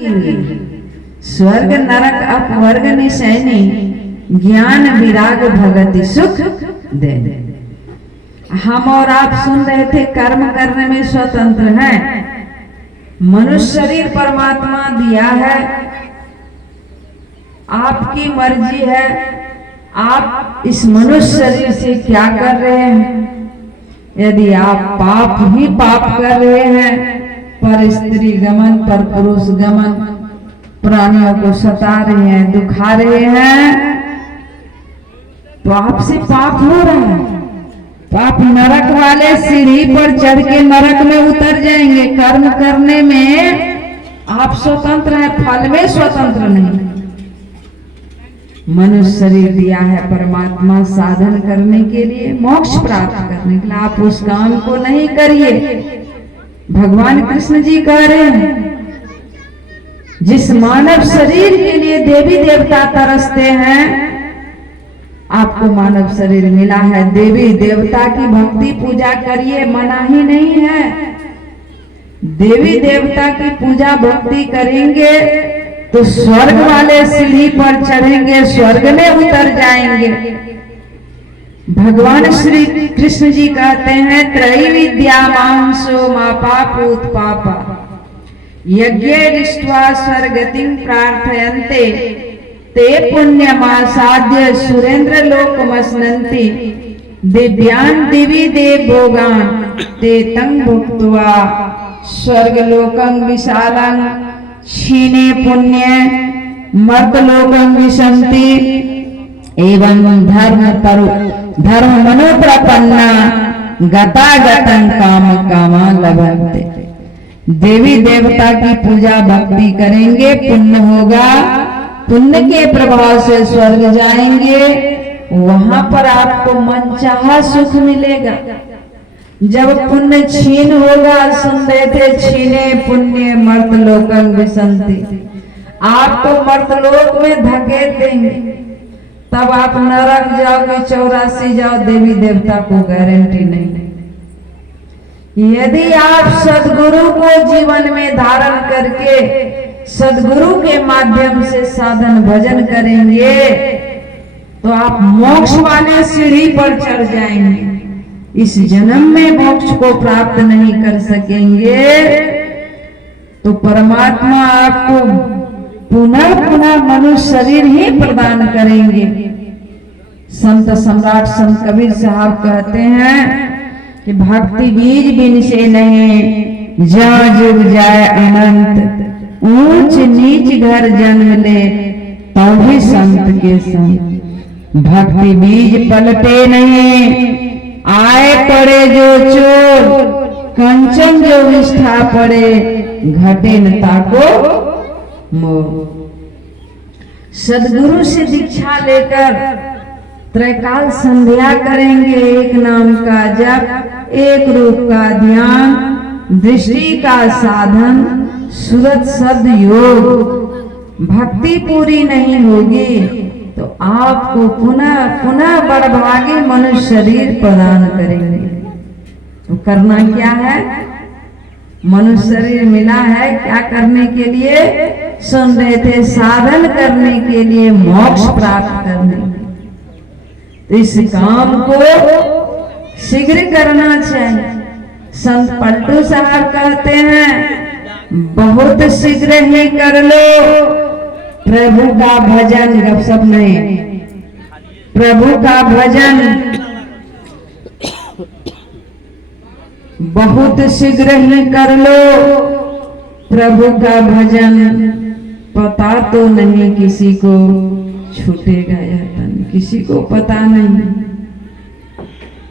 स्वर्ग नरक अपवर्ग निशैनी ज्ञान विराग भगति सुख दे। हम और आप सुन रहे थे कर्म करने में स्वतंत्र हैं। मनुष्य शरीर परमात्मा दिया है, आपकी मर्जी है आप इस मनुष्य शरीर से क्या कर रहे हैं। यदि आप पाप ही पाप कर रहे हैं, पर स्त्री गमन पर पुरुष गमन, प्राणियों को सता रहे हैं, दुखा रहे हैं, तो आपसे पाप हो रहा है। तो आप नरक वाले सीढ़ी पर चढ़ के नरक में उतर जाएंगे। कर्म करने में आप स्वतंत्र हैं, फल में स्वतंत्र नहीं। मनुष्य शरीर दिया है परमात्मा साधन करने के लिए, मोक्ष प्राप्त करने के लिए। आप उस काम को नहीं करिए। भगवान कृष्ण जी कह रहे हैं, जिस मानव शरीर के लिए देवी देवता तरसते हैं, आपको मानव शरीर मिला है। देवी देवता की भक्ति पूजा करिए, मना ही नहीं है। देवी देवता की पूजा भक्ति करेंगे तो स्वर्ग वाले सीढ़ी पर चढ़ेंगे, स्वर्ग में उतर जाएंगे। भगवान श्री कृष्ण जी कहते हैं, त्रयी विद्या मांसो मापा पूत पापा यज्ञ दृष्ट्वा स्वर्गतिं प्रार्थयन्ते ते पुण्यमासाद्य सुरेंद्र लोकमस्नन्ति दिव्यान दिवि देव भोगान ते तं भुक्त्वा स्वर्गलोकं विशालं क्षीणे पुण्य मर्तलोकं विशन्ति एवं धर्म मनोप्रपन्ना गतागतं काम कामा लभन्ते। देवी देवता की पूजा भक्ति करेंगे, पुण्य होगा, पुण्य के प्रभाव से स्वर्ग जाएंगे, वहां पर आपको मनचाहा सुख मिलेगा। जब पुण्य छीन होगा, सुन रहे थे, छीने पुण्य मर्तलोकं विशन्ति, आपको मर्तलोक में धकेल देंगे, तब आप नरक जाओगे, 84 जाओ, देवी देवता को गारंटी नहीं। यदि आप सदगुरु को जीवन में धारण करके सदगुरु के माध्यम से साधन भजन करेंगे, तो आप मोक्ष वाले सीढ़ी पर चढ़ जाएंगे। इस जन्म में मोक्ष को प्राप्त नहीं कर सकेंगे तो परमात्मा आपको पुनः पुनः मनुष्य शरीर ही प्रदान करेंगे। संत सम्राट संत कबीर साहब कहते हैं कि भक्ति बीज बिन से नहीं, जहाँ जुग जाए अनंत, ऊंच नीच घर जन्म ले तो भी संत के संग। भक्ति बीज पलटे नहीं, आए पड़े जो चोर, कंचन जो विष्ठा पड़े, घटे न ताको मोह। सदगुरु से दीक्षा लेकर त्रैकाल संध्या करेंगे, एक नाम का जप, एक रूप का ध्यान, दृष्टि का साधन, सुरत सद योग। भक्ति पूरी नहीं होगी तो आपको पुनः पुनः बड़भागी मनुष्य शरीर प्रदान करेंगे। तो करना क्या है? मनुष्य शरीर मिला है क्या करने के लिए? सुन रहे थे, साधन करने के लिए, मोक्ष प्राप्त करने के लिए। तो इस काम को शीघ्र करना चाहिए। संत पलटू साहब कहते हैं, बहुत शीघ्र ही कर लो प्रभु का भजन। गपशप नहीं, प्रभु का भजन बहुत शीघ्र ही कर लो प्रभु का भजन। पता तो नहीं किसी को छूटेगा या तन, किसी को पता नहीं।